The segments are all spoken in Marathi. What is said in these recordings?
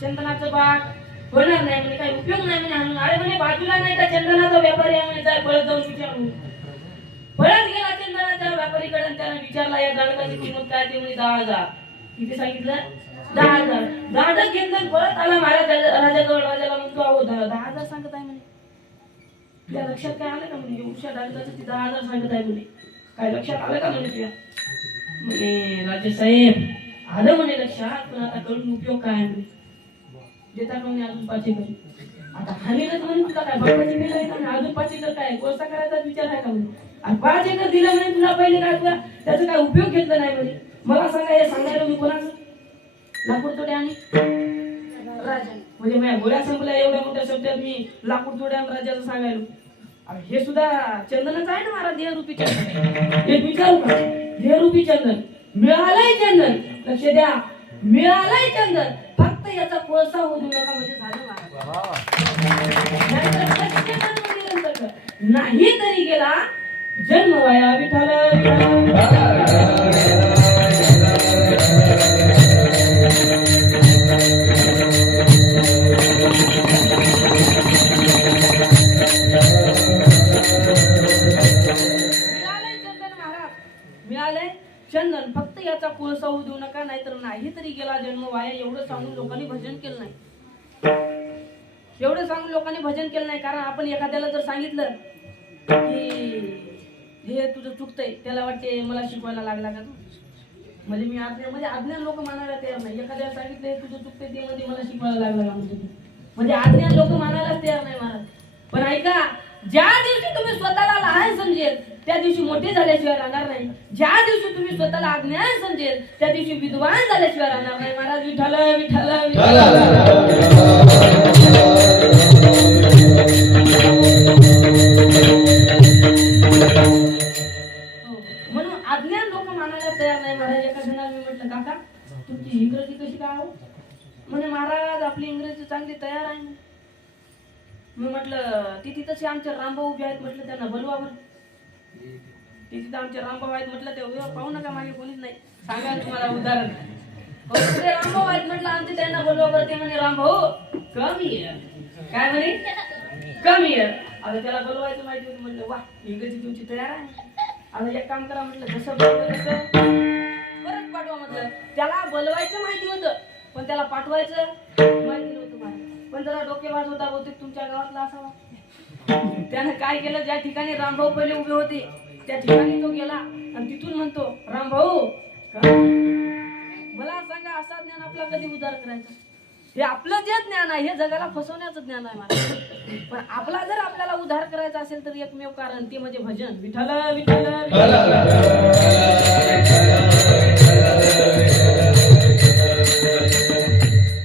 चंदनाचं बाग होणार नाही म्हणे, काही उपयोग नाही म्हणे आणून. अरे म्हणे बाजूला नाही का चंदनाचा व्यापारी आहे म्हणे, जाय पळत जाऊन विचारू. पळत गेला चंदनाच्या व्यापारीकडे आणि त्याने विचारला या गाडकाची किंमत काय ते म्हणे 10,000. किती सांगितलं? 10,000. गाडक घेतलं पळत आला महाराज राजाजवळ. राजाला म्हणतो अहो 10,000 सांगत आहे म्हणे. तुझ्या लक्षात काय आलं का म्हणे एवढ्या गाडकाचं ती 10,000 सांगत आहे म्हणे, काय लक्षात आलं का म्हणे तुझ्या? म्हणे राजेसाहेब आलं म्हणे लक्षात, पण आता करून उपयोग काय म्हणे. देता का म्हणे अजून 5 एकर. आता हानीलच म्हणे तुला काय बापाची मेल आहे का अजून 5 एकर काय कोळसा करायचा विचार आहे का म्हणे. आणि 5 एकर दिलं म्हणे तुला पहिले काय तुला त्याचा काय उपयोग घेतला नाही म्हणे. मला सांगा हे सांगायला मी कोणाचं? लाकूड तोडे आणि राजा. म्हणजे माझ्या गोळ्या संपल्या एवढ्या मोठ्या शब्दात मी लाकूड तोडे आणि राजाचं सांगायलो. हे सुद्धा चंदनच आहे ना महाराज, देहरूपी चंदन. हे विचारू का देहरूपी चंदन मिळालंय चंदन. लक्ष द्या, मिळालंय चंदन, फक्त याचा कोळसा होऊ देऊ नका म्हणजे झालं नाही तरी गेला जन्म वाया. विठ्ठल मिळालंय चंदन, फक्त याचा कोळसा होऊ देऊ नका, नाहीतर नाही तरी गेला जन्म वाया. एवढं सांगून लोकांनी भजन केलं नाही. एवढं सांगून लोकांनी भजन केलं नाही. कारण आपण एखाद्याला जर सांगितलं की हे तुझं चुकतंय, त्याला वाटते मला शिकवायला लागला का तू. म्हणजे मी अज्ञान लोक मानायला तयार नाही. एखाद्याला सांगितलं तुझं चुकतंय ते म्हणजे मला शिकवायला लागला का म्हणजे अज्ञान लोक मानायलाच तयार नाही महाराज. पण ऐका, ज्या दिवशी तुम्ही स्वतःला लहान समजेल त्या दिवशी मोठे झाल्याशिवाय राहणार नाही. ज्या दिवशी तुम्ही स्वतःला अज्ञान समजेल त्या दिवशी विद्वान झाल्याशिवाय राहणार नाही. महाराज विठ्ठल विठ्ठल म्हणून अज्ञान लोक मानायला तयार नाही महाराज. एका जणाला मी म्हटलं काका तुमची इंग्रजी कशी काय हो? म्हणे महाराज आपली इंग्रजी चांगली तयार आहे. मी म्हटलं ती तिथं आमचे रामभाऊ उभे आहेत म्हटलं, त्यांना बोलवा बरं. ती तिथं आमचे रामभाऊ आहेत म्हटलं, ते पाहू नका मागे कोणीच नाही. सांगायला तुम्हाला उदाहरण रामभाऊ आहेत म्हटलं आमचे, त्यांना बोलवा बरं. ते म्हणे रामभाऊ कमी काय म्हणे कमी आहे. आता त्याला बोलवायचं माहिती होती. म्हटलं वा इंग्रजी तुमची तयार आहे. आता एक काम करा म्हटलं, जसं बोलवलं तसं परत पाठवा म्हटलं. त्याला बोलवायचं माहिती होतं पण त्याला पाठवायचं माहिती नव्हतं मला. पण जरा डोकेबाज होता बहुतेक तुमच्या गावातला असावा. त्यानं काय केलं, ज्या ठिकाणी रामभाऊ पहिले उभे होते त्या ठिकाणी तो गेला आणि तिथून म्हणतो रामभाऊ मला सांगा असा ज्ञान आपला कधी उद्धार करायचा. हे आपलं जे ज्ञान आहे हे जगाला फसवण्याचं ज्ञान आहे मला. पण आपला जर आपल्याला उद्धार करायचा असेल तर एकमेव कारण ते म्हणजे भजन. विठ्ठल विठ्ठल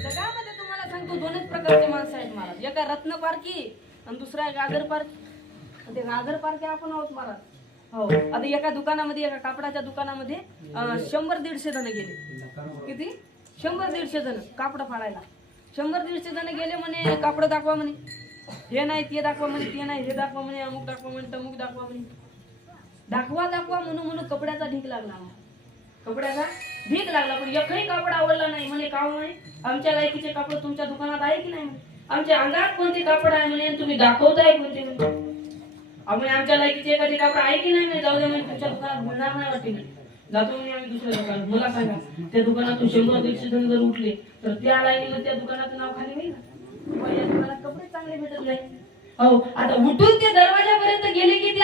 जगामध्ये तुम्हाला सांगतो दोनच प्रकारचे माणसं आहेत महाराज. एका रत्न पारखी आणि दुसरा गाजर पारखी. ते गाजर पारखी आपण आहोत महाराज. हो आता एका दुकानामध्ये, एका कापडाच्या दुकानामध्ये 100-150 जण गेले. किती? 100-150 जण कापड फाडायला. 100-150 जण गेले म्हणे कापड दाखवा म्हणे, हे नाही ते दाखवा म्हणे, ते नाही हे दाखवा म्हणे, अमुक दाखवा म्हणे, तमुक दाखवा म्हणे. दाखवा दाखवा म्हणून कपड्याचा ढीक लागला. कपड्याचा ढीक लागला पण एकही कापड आवडला नाही. म्हणे का म्हणे आमच्या लायकीचे कापड तुमच्या दुकानात आहे की नाही. आमच्या अंगात कोणते कापड आहे म्हणे तुम्ही दाखवताय कोणते म्हणे. आम्ही आमच्या लायकीचे एखादी कापड आहे की नाही म्हणे, जाऊ दे म्हणे तुमच्या दुकानात मिळणार नाही वाटते म्हणे. जातो म्हणे आम्ही दुसऱ्या दुकानात. मला सांगा त्या दुकानातून 100-150 जण जर उठले तर त्या लाईनीला त्या दुकानाचं नाव खाली होईल ना. या दुकानात कपडे चांगले भेटत नाही. हो आता उठून ते दरवाजापर्यंत गेले की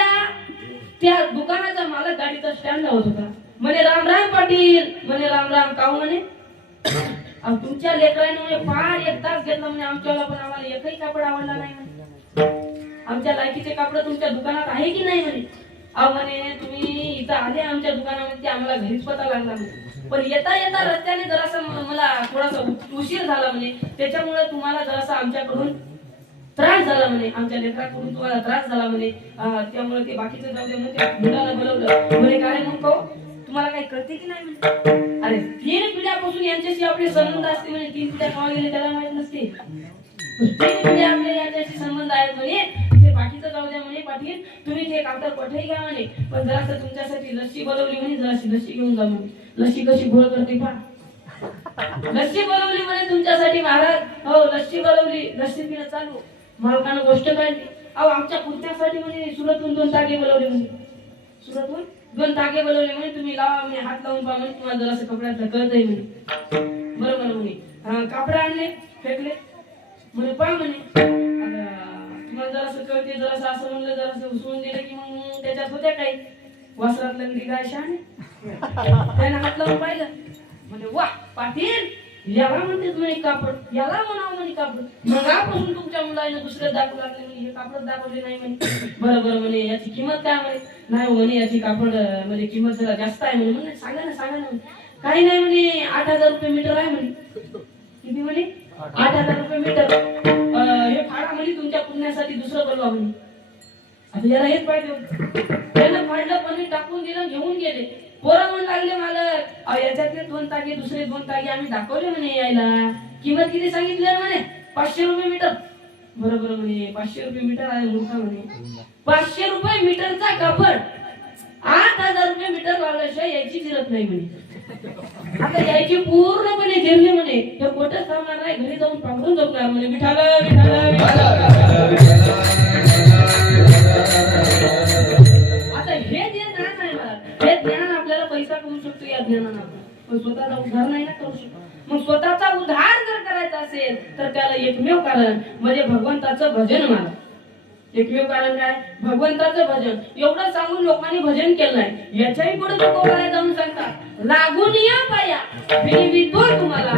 त्या दुकानाचा मालक गाडीचा स्टँड लावत होता. म्हणे राम राम पाटील. म्हणे राम राम. काहू म्हणे तुमच्या लेकराने म्हणे फार 1 तास घेतला म्हणे आमच्याला, पण आम्हाला एकही कापड आवडला नाही म्हणे. आमच्या लायकीचे कापड तुमच्या दुकानात आहे की नाही म्हणे. अहो म्हणे तुम्ही इथं आले आमच्या दुकानामध्ये आम्हाला घरीच पता लागला म्हणे, पण येता येता रस्त्याने जरासा मला थोडासा उशीर झाला म्हणे, त्याच्यामुळे तुम्हाला जरासा आमच्याकडून त्रास झाला म्हणे, आमच्या लेकराकडून तुम्हाला त्रास झाला म्हणे, त्यामुळे ते बाकीचं जाऊ दे म्हणे. त्या मुलाला बोलवलं. म्हणे काय मग पाहू तुम्हाला काही कळते की नाही म्हणे. अरे 3 पिढ्यापासून यांच्याशी आपले संबंध असते म्हणे. 3 पिढ्या कवा गेले त्याला माहित नसते. 3 पिढ्या आपले यांच्याशी संबंध आहेत म्हणे. ते बाकीचं जाऊ द्या म्हणे पाटील, तुम्ही ते कागद कोठेही घ्या म्हणे, पण जरासं तुमच्यासाठी लस्सी बोलवली म्हणे, जराशी लस्सी घेऊन जा म्हणे. लस्सी कशी घोळ करते पहा. लस्सी बोलवली म्हणे तुमच्यासाठी महाराज हो लस्सी बनवली, लस्सी पिणं चालू. मालकानं गोष्ट काढली, अहो आमच्या कुर्त्यासाठी म्हणे सुरतहून 2 तागे बोलवले म्हणे, सुरतहून 2 तागे बोलवले म्हणे, तुम्ही लावा म्हणे, हात लावून पहा म्हणे, तुम्हाला जरासं कपड्यातलं कळतंय म्हणे. बरोबर म्हणे, कापड आणले फेकले म्हणे, पहा म्हणे तुम्हाला जरासं कळते, जरासं असं म्हणलं, जरासं उचलून दिलं की मग त्याच्यात होत्या काही वस्त्रात लंगडी गाय शहाणे. त्याने हात लावून पाहिलं म्हणजे वा पाटील याला म्हणते म्हणे कापड, याला म्हणावं म्हणे कापड. मगापासून तुमच्या मुलाने दुसरं दाखवू लागले म्हणे, हे कापड दाखवले नाही म्हणे. बरं म्हणे, याची किंमत काय म्हणे, नाही म्हणे याची कापड म्हणजे किंमत जरा जास्त आहे म्हणे. म्हणे सांगा ना काही नाही म्हणे, 8,000 रुपये मीटर आहे म्हणे. किती म्हणे 8,000 रुपये मीटर. हे फाडा म्हणे तुमच्या पुण्यासाठी दुसरं बोलवा म्हणे. आता याला हेच पाहिजे होतं, त्यानं फाडलं पण टाकून दिलं, घेऊन गेले. पोरं म्हणू लागले मालक याच्यातले 2 तागे दुसरे 2 तागे आम्ही दाखवले म्हणे यायला, किंमत किती सांगितली म्हणे 500 रुपये मीटर. बरोबर म्हणे 500 रुपये मीटर आहे मूर्ख म्हणे. 500 रुपये मीटरचा कापड 8,000 रुपये मीटर लावल्याशिवाय यायची जिरत नाही म्हणे. आता यायची पूर्णपणे जिरली म्हणे, हे पोटच थांबणार नाही, घरी जाऊन पांघरून झोपणार म्हणे. विठाला आता हे जे ज्ञान आहे मला, हे ज्ञान आपल्याला पैसा कमवू शकतो या ज्ञानानं, पण स्वतःचा उद्धार नाही ना करू शकतो. मग स्वतःचा उद्धार जर करायचा असेल तर त्याला एकमेव कारण म्हणजे भगवंताचं भजन मला. एकमेव कारण काय, भगवंताचं भजन. एवढं सांगून लोकांनी भजन केलं नाही. याच्याही पुढे तुकोबाला जाऊन सांगतात लागून या पाया विनिवितो तुम्हाला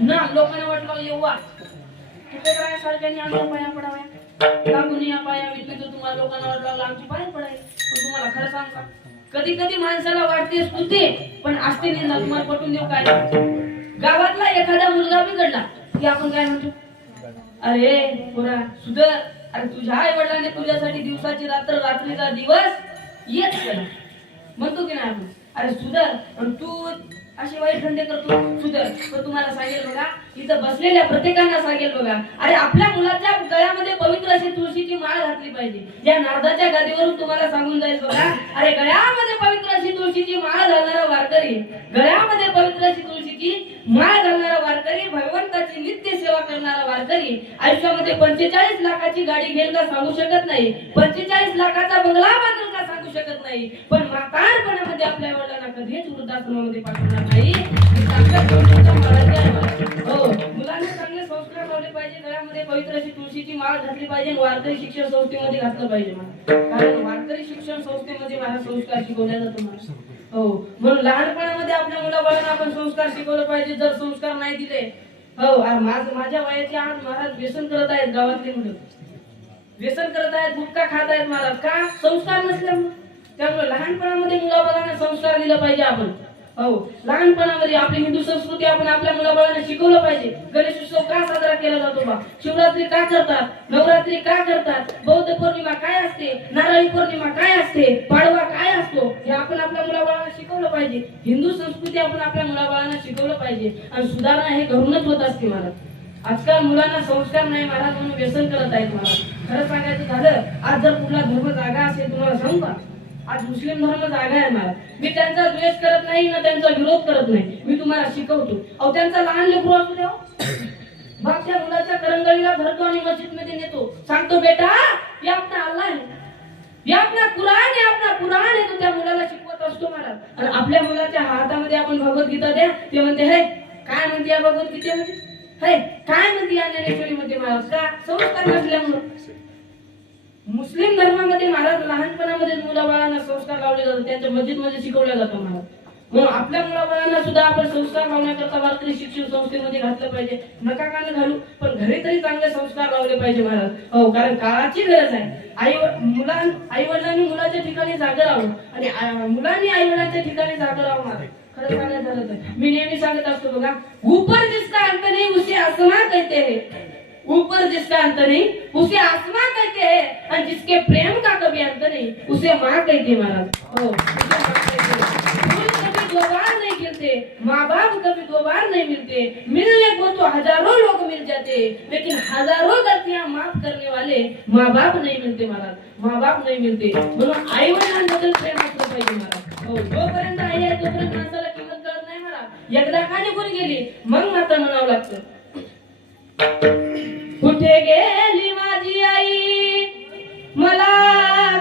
ना. लोकांना वाटलं येवा सारख्याने आमच्या पाया पडाव्या, लागून या पाया विनिवितो तुम्हाला. लोकांना वाटलं आमची पाया पडाय. पण तुम्हाला खरं सांग का, कधी कधी माणसाला वाटते स्तुती पण असते निंदा. तुम्हाला पटवून देऊ काय, गावातला एखादा मुलगा बिघडला की आपण काय म्हणतो, अरे पोरा सुधर, अरे तुझ्या आई वडिलांनी तुझ्यासाठी दिवसाची रात्र रात्रीचा दिवस येत केला म्हणतो की नाही आपण, अरे सुधर. आणि तू असे वाईट धंदे करतो सुधर. पण तुम्हाला सांगेल बघा, इथं बसलेल्या प्रत्येकांना सांगेल बघा, अरे आपल्या मुलाच्या गळ्यामध्ये पवित्र अशी तुळशीची माळ घातली पाहिजे. या नारदाच्या गादीवरून तुम्हाला सांगून जाईल बघा, अरे गळ्यामध्ये पवित्र अशी तुळशीची माळ घालणारा वारकरी, गळ्यामध्ये पवित्र अशी तुळशीची माळ घालणारा वारकरी, भगवंताची नित्य सेवा करणारा वारकरी आयुष्यामध्ये 45 लाखाची गाडी घेईल का सांगू शकत नाही, 45 लाखाचा बंगला बांधेल का सांगू शकत नाही, पण म्हातारपणामध्ये आपल्या वडिलांना कधीच वृद्धाश्रमामध्ये पाठवणार नाही. हो, मुलांना चांगले संस्कार लावले पाहिजे, गळ्यामध्ये पवित्र अशी तुळशीची माळ घातली पाहिजे, वारकरी शिक्षण संस्थेमध्ये घातलं पाहिजे. कारण वारकरी शिक्षण संस्थेमध्ये मला संस्कार शिकवल्या जातो मला. हो, म्हणून लहानपणामध्ये आपल्या मुलाबाळांना आपण संस्कार शिकवलं पाहिजे. जर संस्कार नाही दिले, हो माझ्या वयाचे आज महाराज व्यसन करत आहेत, गावातले मुलं व्यसन करत आहेत, गुटखा खात आहेत महाराज. का? संस्कार नसल्यामुळे. त्यामुळे लहानपणामध्ये मुलाबाळांना संस्कार दिला पाहिजे आपण. हो, लहानपणामध्ये आपली हिंदू संस्कृती आपण आपल्या मुलाबाळांना शिकवलं पाहिजे. गणेश उत्सव का साजरा केला जातो बा, शिवरात्री का करतात, नवरात्री का करतात, बौद्ध पौर्णिमा काय असते, नारळी पौर्णिमा काय असते, पाडवा काय असतो, हे आपण आपल्या मुलाबाळांना शिकवलं पाहिजे. हिंदू संस्कृती आपण आपल्या मुलाबाळांना शिकवलं पाहिजे. आणि सुधारणा हे घरूनच होत असते महाराज. आजकाल मुलांना संस्कार नाही महाराज म्हणून व्यसन करत आहेत महाराज. खरं सांगायचं झालं, आज जर कुठला धर्म जागा असेल तुम्हाला सांगू का, आज मुस्लिम धर्म जागा आहे मला. मी त्यांचा द्वेष करत नाही ना त्यांचा विरोध करत नाही, मी तुम्हाला शिकवतो. अहो त्यांचा लहान लेकरू असू द्या, बाप त्या मुलाच्या करंगळीला धरतो आणि मस्जिद मध्ये नेतो, सांगतो बेटा ये आपला अल्लाह आहे, ये आपला कुराण आहे, आपला कुराण आहे, तो त्या मुलाला शिकवत असतो महाराज. आणि आपल्या मुलाच्या हातामध्ये आपण भगवद्गीता द्या, ते म्हणते हे काय म्हणते या भगवद्गीतेमध्ये, हे काय म्हणते या ज्ञानेश्वरीमध्ये महाराज. का? संस्कार नसल्यामुळे. मुस्लिम धर्मामध्ये महाराज लहानपणामध्ये मुलाबाळांना संस्कार लावले जातात, त्यांच्या मस्जिदमध्ये शिकवल्या जातं महाराज. म्हणून आपल्या मुलाबाळांना सुद्धा आपण संस्कार लावण्याकरता वारकरी शिक्षण संस्थेमध्ये घातलं पाहिजे. नका का घालू, पण घरी तरी चांगले संस्कार लावले पाहिजे महाराज. हो, कारण काळाची गरज आहे. आई वडिलांनी मुलाच्या ठिकाणी जागा राहावं आणि मुलांनी आई वडिलांच्या ठिकाणी जागा राहावं महाराज. खरं सांगायचं झालं तर मी नेहमी सांगत असतो बघा, ऊपर जिसका अंत नहीं उसे आसमां कहते हैं, ऊपर जिसका अंत नहीं उसे आसमां कहते हैं, और जिसके प्रेम का कभी अंत नहीं उसे माँ कहते हैं महाराज. हो, दो बार नहीं खिलते, माँ बाप कभी दो बार नहीं मिलते, मिलने को तो हजारों लोग मिल जाते, लेकिन हजारों गलतियां माफ करने वाले माँ बाप नहीं मिलते महाराज, माँ बाप नाही मिळते. म्हणून आई वडिलांबद्दल प्रेम असलं पाहिजे महाराज. हो, जोपर्यंत आई आहे तोपर्यंत माणसाला किंमत कळत नाही महाराज. एकदा का निघून गेली मग मात्र म्हणावं लागतं. कुठे गेली माझी आई मला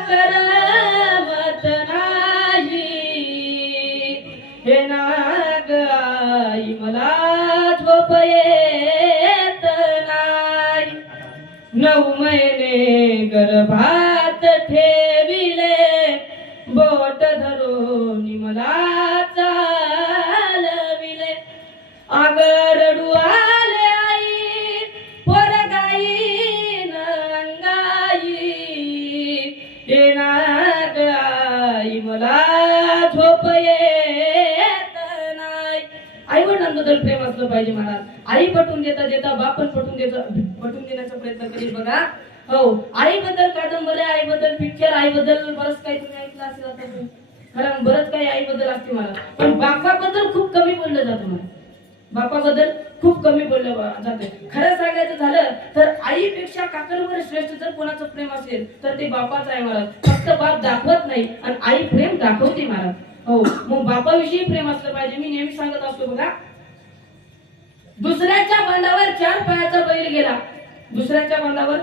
करमत नाही, हे नाग आई मला झोप येत नाही. 9 महिने गर्भात ठेविले, बोट धरून मला चालविले. आगर रडू आले आई पोरगाई अंगाई, हे नाग आई मला झोप येत नाही. आई वडिलांबद्दल प्रेम असलं पाहिजे महाराज. आई पटवून देता देता बाप पण पटवून देण्याचा प्रयत्न करीत बघा. हो, आईबद्दल कादंबऱ्या, आईबद्दल पिक्चर, आईबद्दल बरंच काही तुम्ही ऐकलं असेल आता. कारण बरंच काही आईबद्दल असते मला, पण बापाबद्दल खूप कमी बोललं जातं मला. बापाबद्दल खूप कमी बोललं जाते. खरं सांगायचं झालं तर आईपेक्षा काकांवर श्रेष्ठ जर कोणाचं प्रेम असेल तर ते बापाच आहे महाराज. फक्त बाप दाखवत नाही आणि आई प्रेम दाखवते महाराज. हो, मग बापाविषयी प्रेम असलं पाहिजे. मी नेहमी सांगत असतो बघा, दुसऱ्याच्या बांधावर 4 पायाचा बैल गेला, दुसऱ्याच्या बांधावर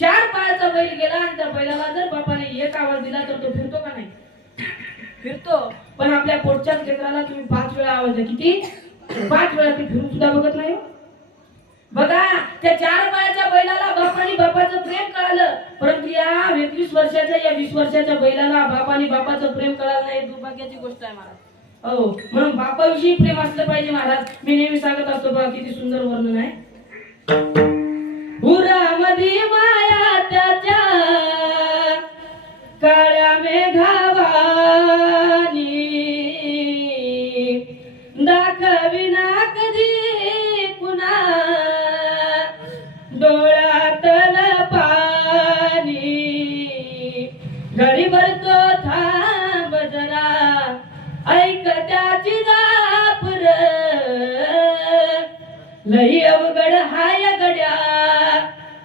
4 पायाचा बैल गेला आणि त्या बैलाला जर बापाने एक आवाज दिला तर तो फिरतो का नाही? फिरतो. पण आपल्या पोटच्या लेकराला तुम्ही 5 वेळा आवाज द्या, किती? 5 वेळा ते फिरून सुद्धा बघत नाही. बघा, त्या 4 पायाच्या बैलाला बापाने बापाचं प्रेम कळालं, परंतु या 21 वर्षाच्या या 20 वर्षाच्या बैलाला बापाने बापाचं प्रेम कळालं नाही. दुर्भाग्याची गोष्ट आहे महाराज. हो, म्हणून बापाविषयी प्रेम असलं पाहिजे महाराज. मी नेहमी सांगत असतो बघा, किती सुंदर वर्णन आहे. उरामध्ये माया त्याच्या काळ्या मेघावानी, दाखविना कधी कुणा डोळ्यातल पाणी. घडीभर तो थांब जरा, ऐक त्याची दापर, लई अवघड हाय गड्या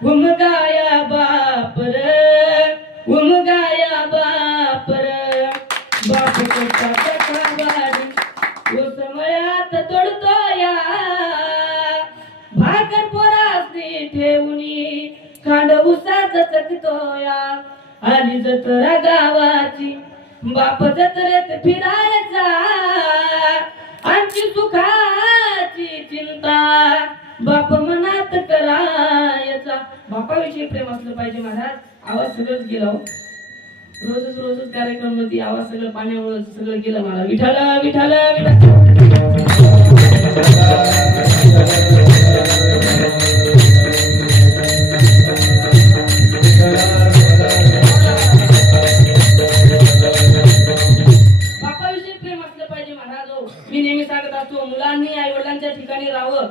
उमगाया बापर, उमगाया बापर. बाप उसमळ्यात तोडतो या, भाकर पोरासनी ठेवणी खांड उसाच चकतो या. आली जत्रा गावाची बाप जत्रेत फिरायचा, आमची सुखाची चिंता बाप मनात करायचा. बापाविषयी प्रेम असलं पाहिजे महाराज. आवाज सगळंच गेला हो, रोजच कार्यक्रम मध्ये आवाज सगळं पाण्यामुळे सगळं गेलं मला. विठाला विठाला बापाविषयी प्रेम असलं पाहिजे महाराज. मी नेहमी सांगत असतो, मुलांनी आई वडिलांच्या ठिकाणी राहावं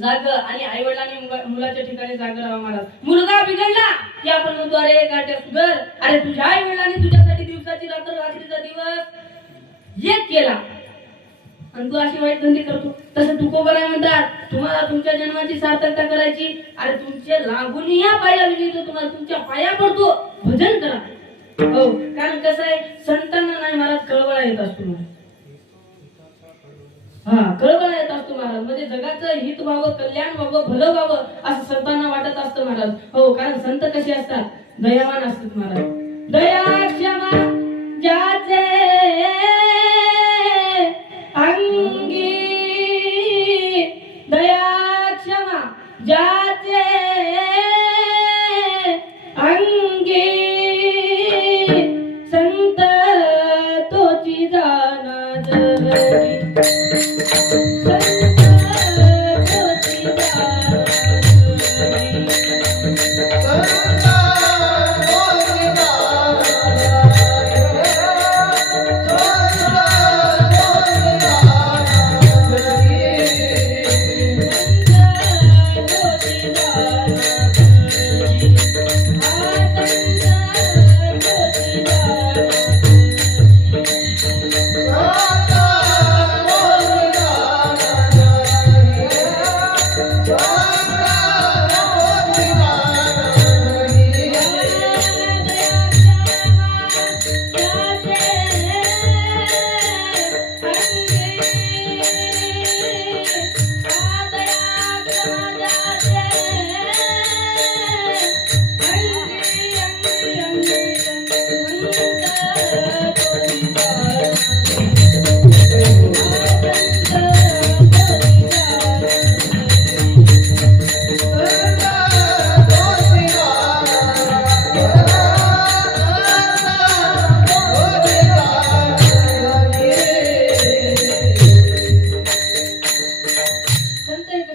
जाग, आणि आई वडिलांनी मुलाच्या ठिकाणी जाग राहावं महाराज. मुलगा बिघडला की आपण म्हणतो, अरे गाठ्या सुधर. अरे तुझ्या आई वडिलांनी तुझ्यासाठी दिवसाची रात्र रात्रीचा दिवस एक केला आणि तू अशी वाईट धंदे करतो. तसं तुकोबराय म्हणतात, तुम्हाला तुमच्या जन्माची सार्थकता करायची, अरे तुमचे लागून या पाया विनितो, तुम्हाला तुमच्या पाया पडतो, भजन करा. हो, कारण कसं आहे, संतांना नाही महाराज कळवळा येत असतो महाराज. कळवळा येत असतो महाराज. म्हणजे जगाचं हित व्हावं, कल्याण व्हावं, भलं व्हावं असं संतांना वाटत असतं महाराज. हो, कारण संत कसे असतात? दयावान असतात महाराज. दया क्षमा ज्याचे